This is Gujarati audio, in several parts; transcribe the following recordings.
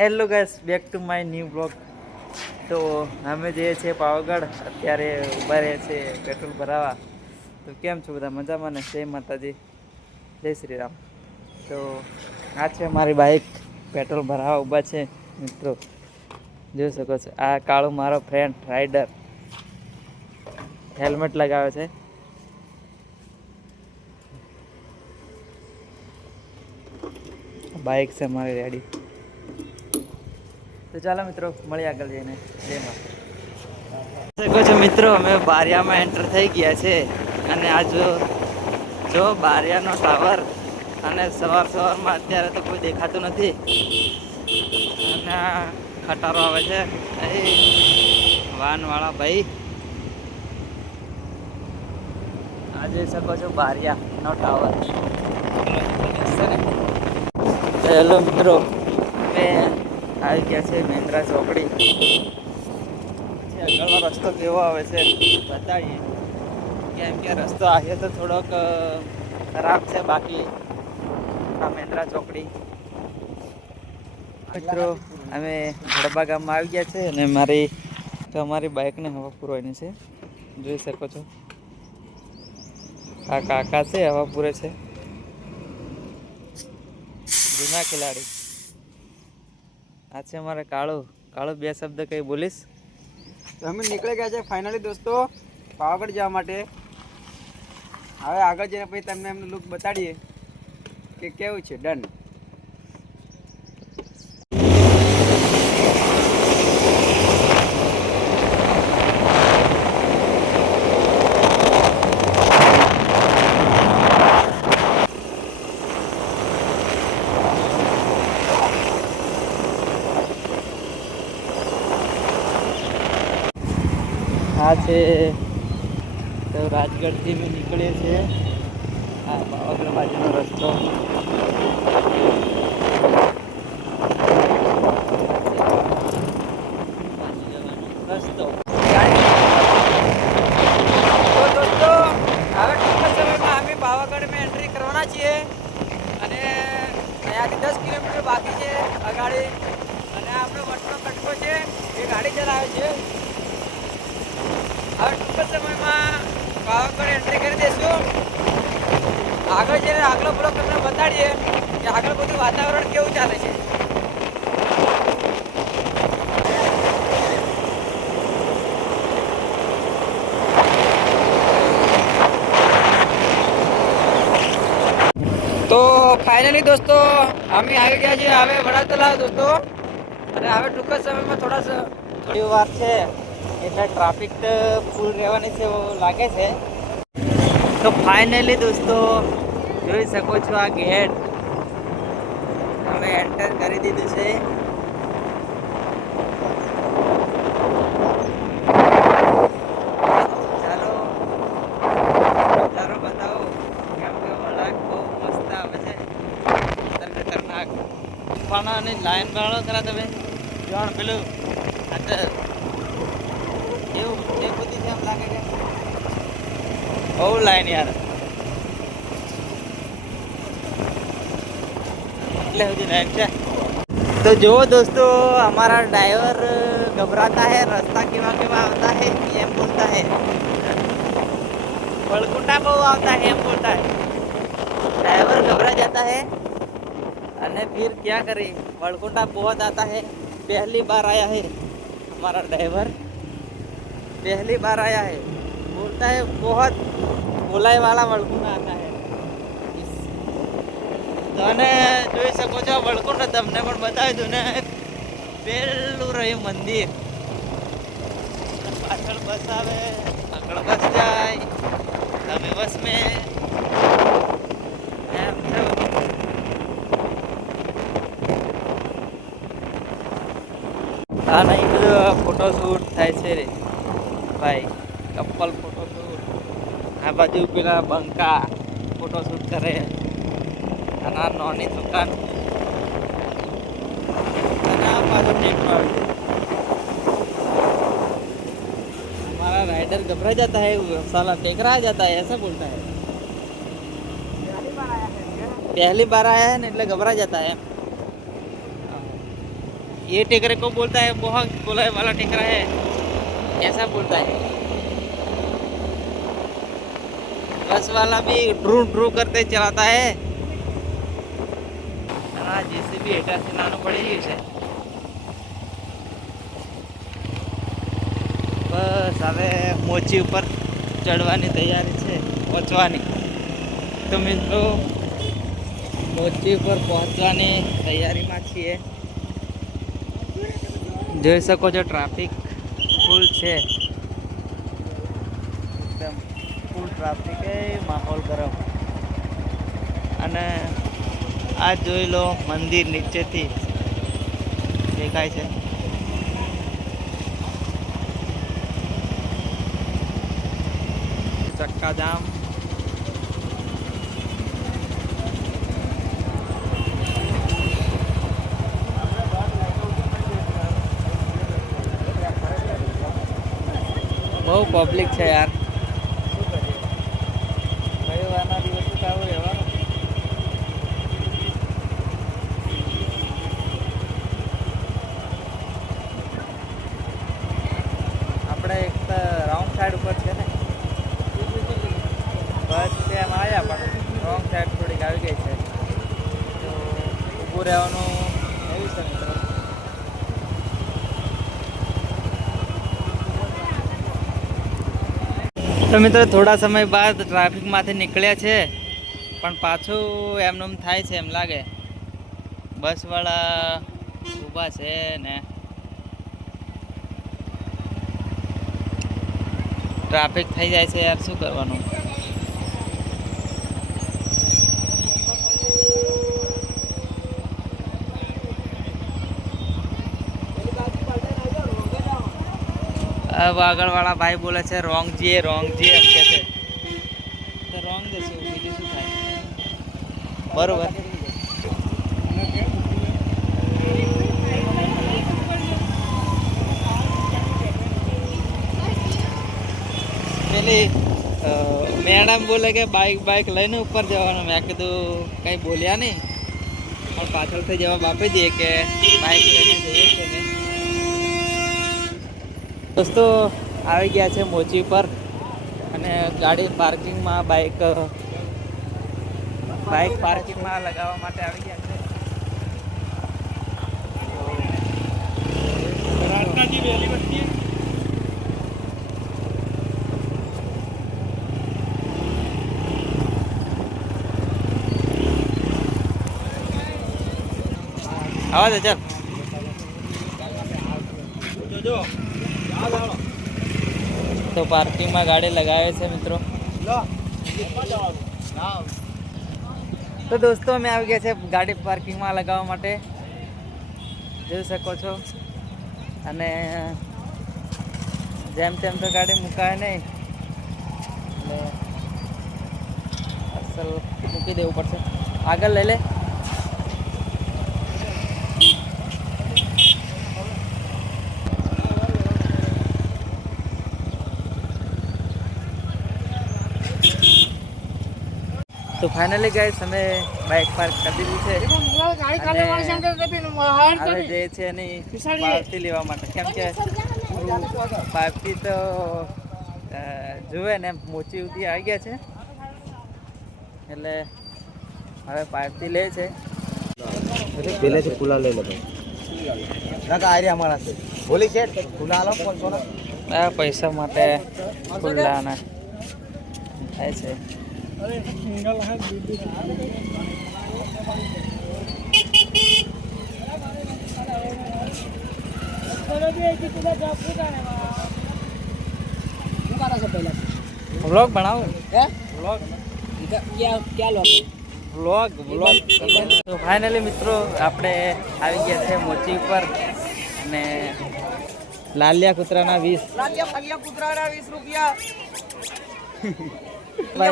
Hello guys, back to my new blog. તો અમે જઈએ છીએ પાવાગઢ. અત્યારે ઊભા રહે છે પેટ્રોલ ભરાવા. તો કેમ છો બધા મજામાં ને? જય માતાજી, જય શ્રી રામ. તો આ છે મારી બાઈક, પેટ્રોલ ભરાવા ઊભા છે મિત્રો. જોઈ શકો છો, આ કાળો મારો ફ્રેન્ડ રાઈડર હેલ્મેટ લગાવે છે. બાઈક છે મારી રેડી. તો ચાલો મિત્રો, મળીએ આગળ જઈને. જય માતા. શકો છો મિત્રો, અમે બારિયામાં એન્ટર થઈ ગયા છે. અને આ જો બારિયાનો ટાવર. અને સવારમાં અત્યારે તો કોઈ દેખાતું નથી. અને ખટારો આવે છે વાન વાળા ભાઈ. આ જોઈ શકો છો બારિયાનો ટાવર. હેલો મિત્રો, અમે આવી ગયા છે મેંદ્રા ચોકડી. આગળનો રસ્તો કેવો આવે છે બતાવીએ. કેમ કે રસ્તો આવ્યો તો થોડોક ખરાબ છે. બાકી આ મેંદ્રા ચોકડી મિત્રો, અમે હડબા ગામમાં આવી ગયા છે. અને અમારી બાઇકને હવા પૂરવાની છે. જોઈ શકો છો, આ કાકા છે, હવા પૂરે છે. જૂના ખેલાડી. આ છે અમારે કાળો. બે શબ્દ કઈ બોલીશ? તો અમે નીકળી ગયા છે ફાઇનલી દોસ્તો પાવાગઢ જવા માટે. હવે આગળ જઈને પછી તમને એમનું લુક બતાડીએ કે કેવું છે. ડન. આ છે તો રાજગઢથી અમે નીકળીએ છીએ. આ પાવાગઢ બાજુનો રસ્તો. રસ્તો તો દોસ્તો, હવે ટૂંક સમયમાં અમે પાવાગઢમાં એન્ટ્રી કરવાના છીએ. અને અહીંયાથી 10 કિલોમીટર બાકી છે અગાડી. અને આપણો વટનો કટકો છે, એ ગાડી ચલાવે છે. હવે ટૂંક સમયમાં પાવાગઢ એન્ટ્રી કરી દઈશું. આગળ જઈને આગલો બ્લોક તમને બતાડીએ કે આગળ બધું વાતાવરણ કેવું ચાલે છે. તો ફાઇનલી દોસ્તો, અમે આવી ગયા છીએ હવે વડા તલાવ દોસ્તો. અને હવે ટૂંક જ સમયમાં થોડી વાર છે એટલે ટ્રાફિક ફૂલ રહેવાની છે એવું લાગે છે. તો ફાઇનલી દોસ્તો, જોઈ શકો છો આ ગેટ અમે એન્ટર કરી દીધું છે. ચાલો બતાવો કેમ કે વળાંક બહુ મસ્ત આવે છે. ખતરનાક પાણાની લાઈન વાળો ખરા તમે જોણ પેલું એવું એ બધી છે એમ લાગે કે બહુ લાઈન યાર. એટલે સુધી લાઈન છે. तो जो दोस्तों, हमारा ड्राइवर घबराता है, रास्ता केवा आता है एम बोलता है. बड़कुंडा बहुत आता है एम बोलता है. ड्राइवर घबरा जाता है. अने फिर क्या करे, बड़कुंडा बहुत आता है. पहली बार आया है हमारा ड्राइवर, पहली बार आया है. बोलता है बहुत बोलाई वाला बड़कुंडा आता है. તો અને જોઈ શકો છો વળકુંડ તમને પણ બતાવી દઉં ને. પેલું રહ્યું મંદિર, પાછળ બસ આવે, આગળ બસ જાય, તમે બસ મેં હા નહીં બધું ફોટોશૂટ થાય છે રે ભાઈ. Couple photoshoot. આ બાજુ પેલા બંકા ફોટોશૂટ કરે. અને આ નાની દુકાન. અને આ પાછું ટેકનોલ. हमारा राइडर घबरा जाता है, साला टेकरा जाता है, ऐसा बोलता है. पहली बार आया है ना, એટલે घबरा जाता है. ये टेकरे को बोलता है बहुत गोला वाला टेकरा है, ऐसा बोलता है। बस वाला भी ड्रू ड्रू करते चलाता है। जैसे भी हेठा से नानो पड़ी છે બસ હવે મોચી ઉપર ચડવાની તૈયારી છે, પહોંચવાની। તો મિત્રો મોચી ઉપર પહોંચવાની તૈયારીમાં છીએ। જોઈ શકો છો ટ્રાફિક ફૂલ છે, એકદમ ફૂલ ટ્રાફિક છે, માહોલ ગરમ। અને આ જોઈ લો મંદિર નીચેથી દેખાય છે। ચક્કા જામ। બહુ પબ્લિક છે યાર। રવિવારના દિવસે તો આવું રહેવાનું। આપણે એક તો રોંગ સાઈડ ઉપર છે ને, બસ છે એમ આવ્યા પણ રોંગ સાઈડ થોડીક આવી ગઈ છે, તો ઊભું રહેવાનું એવું છે મિત્રો। તો મિત્રો થોડા સમય બાદ ટ્રાફિકમાંથી નીકળ્યા છે, પણ પાછું એમનેમ થાય છે એમ લાગે। બસવાળા ઊભા છે ને ટ્રાફિક થઈ જાય છે યાર, શું કરવાનું। अब આગળવાળા ભાઈ બોલે છે રોંગ જીએ એમ કે છે, તો રોંગ જશે, બીજું શું થાય, બરોબર। પેલી મેડમ બોલે કે બાઇક લઈને ઉપર જવાનું। મેં કીધું કંઈ બોલ્યા નહીં, પણ પાછળથી જવાબ આપી દઈએ કે બાઇક લઈને જઈએ છીએ અમે। દોસ્તો આવી ગયા છે મોચી પર, અને ગાડી પાર્કિંગમાં બાઇક પાર્કિંગમાં લગાવવા માટે આવી ગયા છે। આવા દે ચાલ। તો પાર્કિંગમાં ગાડી લગાવે છે મિત્રો। તો દોસ્તો અમે આવી ગયા છે ગાડી પાર્કિંગમાં લગાવવા માટે, જોઈ શકો છો। અને જેમ તેમ તો ગાડી મુકાય નહીં, એટલે અસલ મૂકી દેવું પડશે। આગળ લઈ લે। तो फाइनली गाइस हमें बाइक पार्क कर દીધી છે, હવે જે છે એની પાવતી લેવા માટે, કેમ કે પાવતી તો જુએ ને મોચી ઉતી આવી ગયા છે, એટલે હવે પાવતી લે છે। પહેલેથી ખુલ્લા લઈ લે કાકા, આ રહ્યા અમારા છે, બોલી છે ખુલ્લા આલો 500 આ પૈસા માટે ખુલ્લાના થાય છે। व्लॉग बनाओ, व्लॉग क्या व्लॉग तो फाइनली मित्रों આપણે આવી ગયા છે મોચી ઉપર, અને લાલિયા કૂતરાના 20 રૂપિયા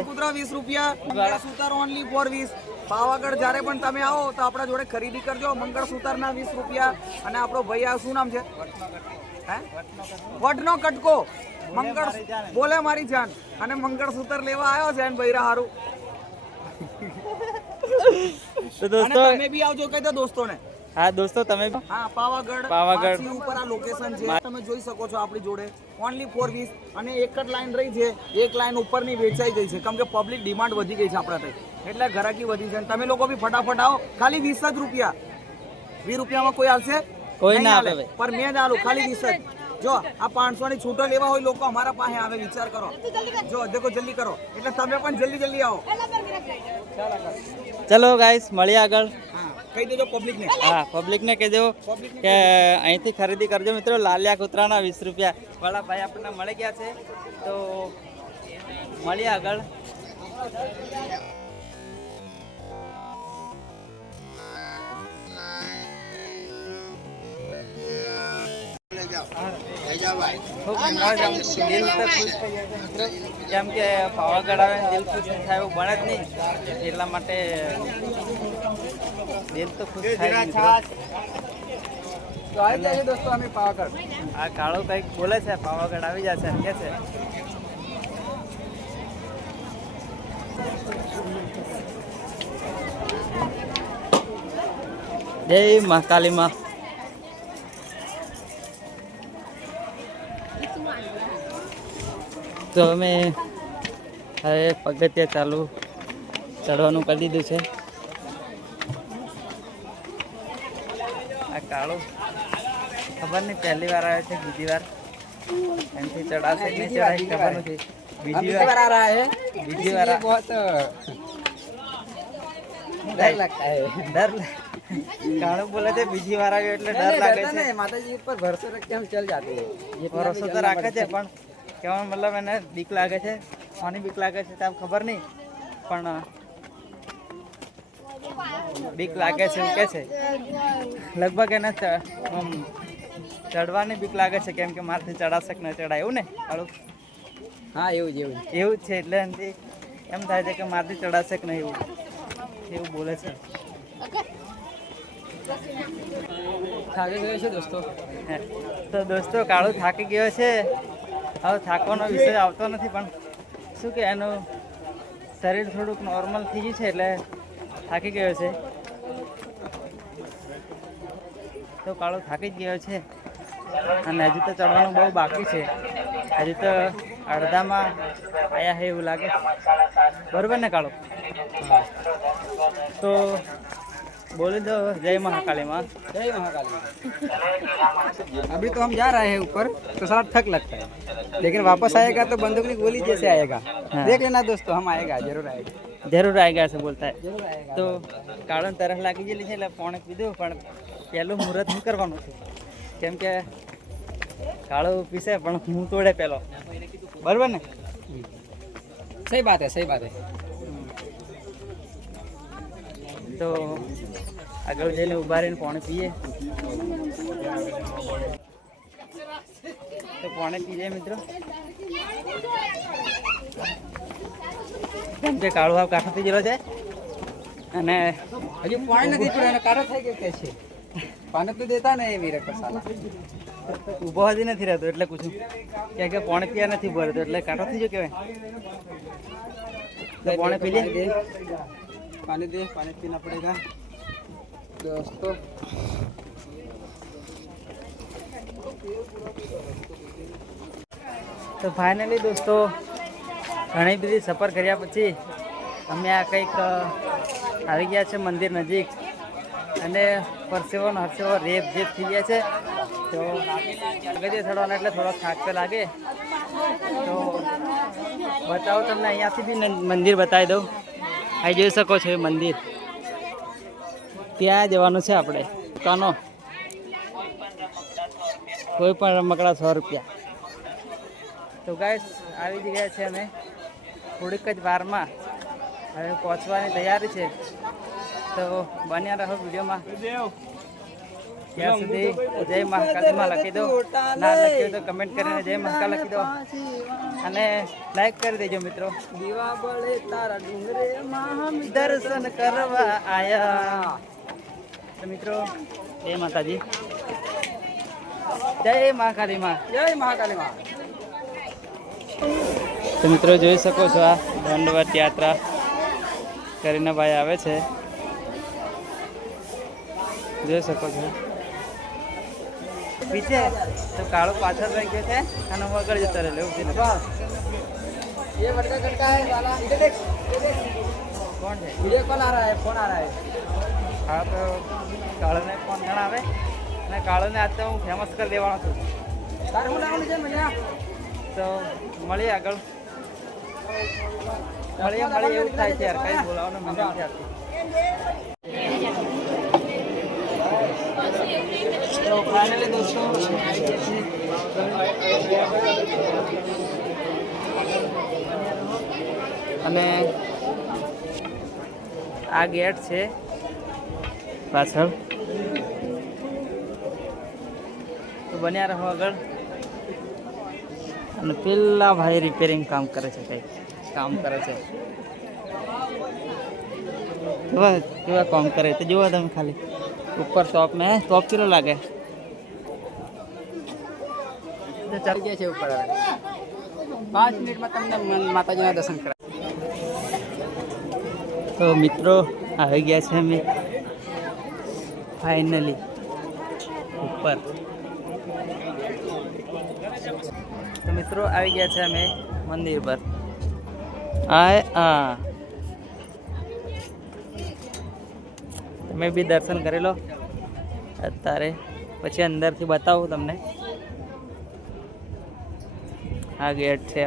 કૂતરા 20 રૂપિયા, સૂતર ઓનલી ફોર 20। પાવાગઢ જ્યારે પણ તમે આવો તો આપણા જોડે ખરીદી કરજો। મંગળસૂતરના 20 રૂપિયા। અને આપણો ભાઈ આ શું નામ છે? વટનો કટકો મંગળ બોલે મારી જાન, અને મંગળસૂત્ર લેવા આવ્યો છે, અને બૈરા હારું। તો દોસ્તો તમે બી આવજો, કહી દો દોસ્તોને। હા દોસ્તો તમે હા પાવાગઢ પાવાગઢ. માછી ઉપર આ લોકેશન છે તમે જોઈ શકો છો આપણી જોડે ઓનલી ફોર 20 અને એક જ લાઈન રહી છે એક લાઈન ઉપરની વેચાઈ ગઈ છે કેમ કે પબ્લિક ડિમાન્ડ વધી ગઈ છે આપણા તઈ એટલે ઘરાકી વધી છે અને તમે લોકો બી ફટાફટ આવો ખાલી 20 જ રૂપિયા 20 રૂપિયામાં કોઈ આવશે કોઈ નહીં ના હાલે. આપે. પર મેં જ આલું ખાલી 20 જ જો આ 500 ની છૂટો લેવા હોય લોકો અમારા પાસે આવે વિચાર કરો જો દેખો જલ્દી કરો એટલે તમે પણ જલ્દી આવો ચલો ગાઈસ મળીએ આગળ. હા કહી દેજો પબ્લિકને હા પબ્લિકને કહેજો કે અહીંથી ખરીદી કરજો મિત્રો. લાલિયા કૂતરાના 20 રૂપિયા વાળા ભાઈ આપણને મળી ગયા છે તો મળીએ આગળ. ખૂબ મજા આવે. દિલ તો ખુશ થઈ જાય છે મિત્રો. કેમ કે પાવાગઢ આવે ને દિલ ખુશ નહીં થાય એવું બને જ નહીં એટલા માટે દિલ તો ખુશ થાય મિત્રો. તો આવી જાય છે દોસ્તો અમે પાવાગઢ. આ કાળો કંઈક બોલે છે પાવાગઢ આવી જશે એમ કે છે. જય મહાકાલી માં. તો અમે હવે પગથિયા ચાલુ ચડવાનું કરી દીધું છે. આ કાળો ખબર નહીં પહેલી વાર આવે છે બીજી વાર એમથી ચડાશે કે નહીં ચડાય ખબર નથી. બીજી વાર आ रहा है બીજી વાર આ- बहुत डर लगता है ડર કાળો બોલે છે બીજી વાર આવ્યો એટલે ડર લાગે છે. माताजी पर भरोसा रख के हम चल जाते हैं ભરોસો તો રાખે છે પણ કેવાનો મતલબ એને બીક લાગે છે. કોની બીક લાગે છે ત્યાં ખબર નહીં પણ બીક લાગે છે એવું કે છે. લગભગ એને ચડવાની બીક લાગે છે કેમ કે મારથી ચડાશે કે ન ચડાય એવું ને કાળું हाँ એવું જ એવું જ છે. એટલે એનાથી એમ થાય છે કે મારથી ચડાશે કે નહીં એવું બોલે છે. થાકી ગયો છે દોસ્તો. તો દોસ્તો કાળું થાકી ગયો છે. હવે થાકવાનો વિષય આવતો નથી પણ શું કે એનું શરીર થોડુંક નોર્મલ થઈ ગયું છે એટલે થાકી ગયો છે. તો કાળું થાકી જ ગયો છે અને હજુ તો ચડવાનું બહુ બાકી છે. હજુ તો અડધામાં આયા છે એવું લાગે. બરોબર ને કાળું? તો बोले दो जय महाकाली माँ. जय महाकाली. अभी तो हम जा रहे हैं ऊपर तो सारा थक लगता है लेकिन वापस आएगा तो बंदूक की गोली जैसे आएगा. हाँ. देख लेना दोस्तों हम आएगा जरूर आएगा જરૂર આएगा ऐसे बोलता है. जरूर आएगा. તો કાળો તરફ લાગી ગયેલી છે એટલે પોણે પીધું પણ પહેલું મુહૂર્ત હું કરવાનું છે કેમ કે કાળો પીસે પણ હું તોડે પહેલો. બરાબર ને? सही बात है તો આગળ જઈને ઊભા રહીને પોણે પીએ તો પોણે પી જાય મિત્રો. કેમ કે કાળો હાવ કાઠો થઈ ગયેલો છે અને हजू पानी नहीं पीना कारा થઈ ગયો કે છે પાણી તો દેતા નહીં વીર પર સાલા. ઊભો હજી નથી રહેતો એટલે પૂછું કે પોણે પીયા નથી ઉભો રહેતો એટલે કાઠો થઈ ગયો કહેવાય. તો પોણે પી લે. पानी दे पानी पीना पड़ेगा दोस्तों. તો ફાઇનલી દોસ્તો ઘણી બધી સફર કર્યા પછી અમે આ કંઈક આવી ગયા છે મંદિર નજીક અને પરસેવો ને હરસેવો રેપ જેપ થઈ ગયા છે. તો પગથિયે ચડવાના એટલે થોડો થાક તો લાગે. તો બતાવો તમને અહીંયાથી બી મંદિર બતાવી દઉં. અહીં જોઈ શકો છો એ મંદિર. ત્યાં જવાનું છે આપણે. કાનો કોઈ પણ રમકડા 100 રૂપિયા. તો ગાઈસ આવી જ ગયા છે અમે થોડીક જ વારમાં. હવે પહોંચવાની તૈયારી છે તો બન્યા રહો વિડીયોમાં. ત્યાં સુધી જય મહાકાલીમાં લખી દો. ના લખ્યું તો કમેન્ટ કરીને જય મહાકાલ લખી દો અને લાઈક કરી દેજો મિત્રો. દીવા બળે તારા ડુંગરે માં દર્શન કરવા આયા. તો મિત્રો જય માતાજી. જય મહાકાલી માં. જય મહાકાલી માં. તો મિત્રો જોઈ શકો છો આ દંડવત યાત્રા કરીને ભાઈ આવે છે. જોઈ શકો છો પીછે તો કાળો પાછળ રહી ગયો છે અને હું આગળ જતો રહેલો એવું છે ને ये बड़का लड़का है वाला इधर देख કોણ છે वीडियो कॉल आ रहा है फोन आ रहा है હા તો કાળોને ફોન ઘણા આવે અને કાળોને આજ તો હું ફેમસ કરી દેવાનો છું तार हो ना मुझे मिला તો મળીએ આગળ મળીએ એવું થાય છે યાર કંઈ બોલાવવાનું મને નથી આવતી तो फाइनली दोस्तों અને આ ગેટ છે પાછળ તો બન્યા રહો આગળ અને પેલા ભાઈ રિપેરિંગ કામ કરે છે કંઈક કામ કરે છે કેવા કામ કરે તો જુઓ તમે ખાલી ઉપર ટોપ મેં ટોપ કેટલો લાગે चढ़ गए ऊपर 5 मिनट में तमने माता जी दर्शन करा તો મિત્રો આવી ગયા છે અમે ફાઇનલી ઉપર તો મિત્રો આવી ગયા છે અમે મંદિર પર તમે બી દર્શન કરી લો અત્યારે પછી અંદરથી બતાવું તમને આ ગેટ છે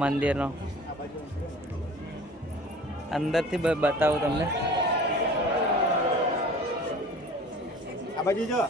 મંદિરનો અંદરથી બતાવું તમને આ બાજુ જો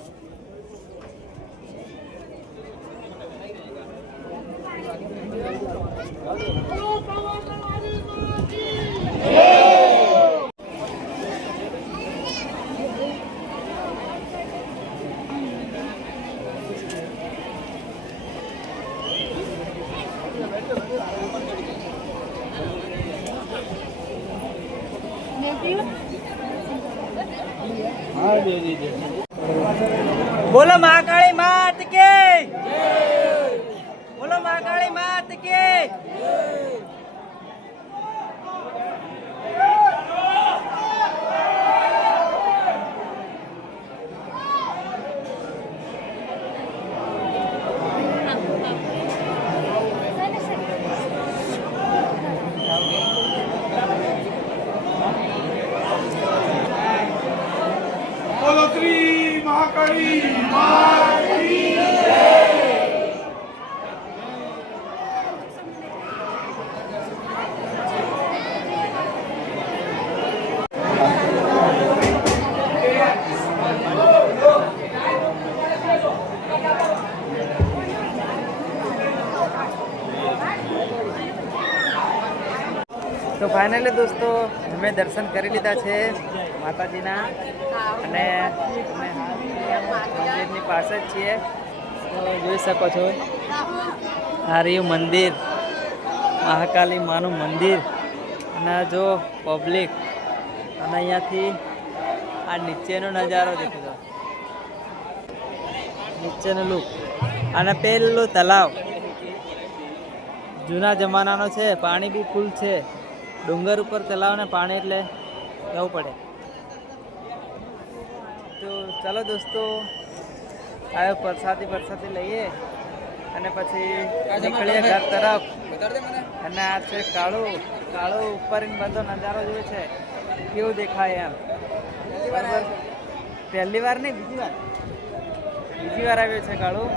બોલો મહાકાળી માત કે બોલો મહાકાળી માત કે બોલો શ્રી મહાકાળી માત કી જય. તો ફાઇનલી દોસ્તો અમે દર્શન કરી લીધા છે માતાજીના અને અમે મંદિરની પાસે જ છીએ તો જોઈ શકો છો આ રહ્યું મંદિર મહાકાલી માનું મંદિર અને જો પબ્લિક અને અહીંયાથી આ નીચેનો નજારો દેખી દો નીચેનો લુક અને પેલું તલાવ જૂના જમાનાનો છે પાણી બી ફૂલ છે ડુંગર ઉપર તલાવ ને પાણી એટલે જવું પડે તો ચાલો દોસ્તો આ પ્રસાદી લઈએ અને પછી નીકળીએ ઘર તરફ અને આ છે કાળું ઉપર બધો નજારો જોયો છે કેવું દેખાય એમ બરાબર પહેલી વાર નહીં બીજી વાર આવ્યો છે કાળું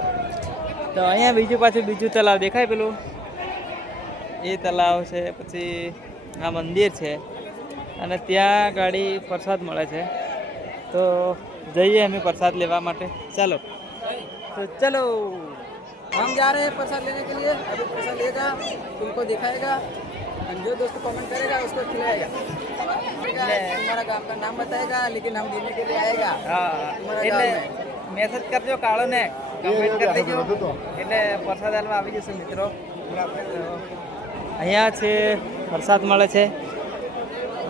તો અહીંયા બીજું તલાવ દેખાય પેલું એ તલાવ છે પછી આ મંદિર છે અને ત્યાં ગાડી પ્રસાદ મળે છે તો જઈએ અમે પ્રસાદ લેવા માટે ચાલો તો ચલો हम जा रहे हैं प्रसाद लेने के लिए अभी प्रसाद लेगा तुमको दिखाएगा और जो दोस्त कमेंट करेगा उसको खिलाएगा तुम्हारा गांव का नाम बताएगा लेकिन हम देने के लिए आएगा હા એટલે મેસેજ કરજો કાળો ને કમેન્ટ કરી દેજો એટલે પ્રસાદ આલવા આવી જશે મિત્રો અહીંયા છે પ્રસાદ મળે છે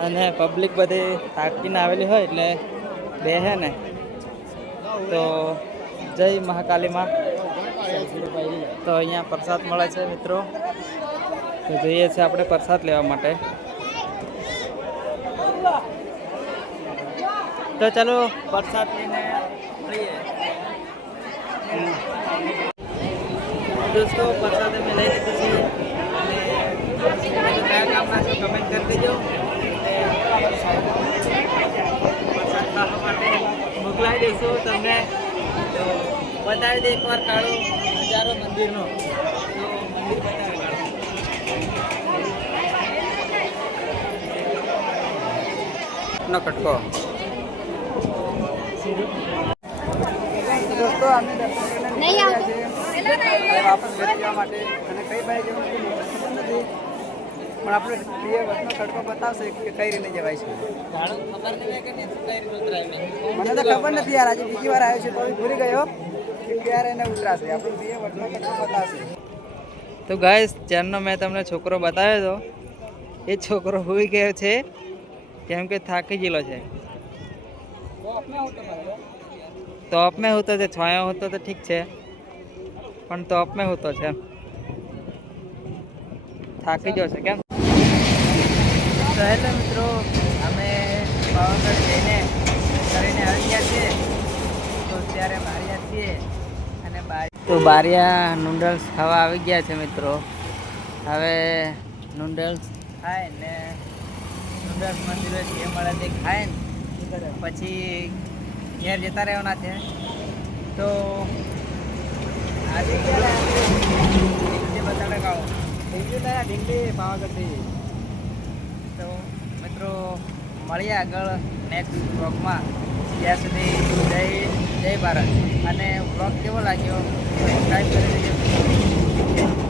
અને પબ્લિક બધી થાકીને આવેલી હોય એટલે બેહે ને તો જય મહાકાલીમાં તો અહીંયા પ્રસાદ મળે છે મિત્રો તો જઈએ છીએ આપણે પ્રસાદ લેવા માટે તો ચાલો પ્રસાદ લઈને મળીએ. દોસ્તો પ્રસાદ અમે લઈ લીધું છે અને તમે કયા ગામના છો કમેન્ટ કરી દેજો. પ્રસાદ ખાવા માટે મોકલાવી દઈશું તમને. તો બતાવી દે એકવાર કાળો નજારો મંદિરનો. તો મંદિર બતાવી દો. નો કટકો दोस्तों हमने दर्शन करने निकळ्યા છે વાપસ ઘરે જવા માટે અને કઈ બાજુ જવાનું ખબર નથી પણ આપણે પ્રિય વતનો કટકો બતાવશે કે કઈ રીતે જવાય છે. મને તો ખબર નથી યાર, આજે બીજી વાર આવ્યો છે તો ભૂલી ગયો કે ક્યારે એને ઉતરાશે. આપણે પ્રિય વતનો કટકો બતાવશે. તો ગાઈસ જ્યારનો મેં તમને છોકરો બતાવ્યો હતો એ છોકરો હોઈ ગયો છે કેમ કે થાકી ગયેલો છે. टॉप में होता तो छाया होता तो ठीक है પણ टॉप में होता છે થાકી જશે કેમ. તો હેલો મિત્રો, અમે પાવાગઢ જઈને કરીને આવી ગયા છીએ. તો અત્યારે બારિયા છીએ અને તો બારિયા નૂડલ્સ ખાવા આવી ગયા છે મિત્રો. હવે નૂડલ્સ ખાય ને નૂડલ્સમાં જે મળે તે ખાય ને પછી ઘેર જતા રહેવાના છે. તો આજે બતાડે ખાઓ ઢીંગલી પાવાગઢથી. તો મિત્રો મળીએ આગળ નેક્સ્ટ બ્લોગમાં. ત્યાં સુધી જય ભારત. અને બ્લોગ કેવો લાગ્યો સબસ્ક્રાઈબ કરી દેજો.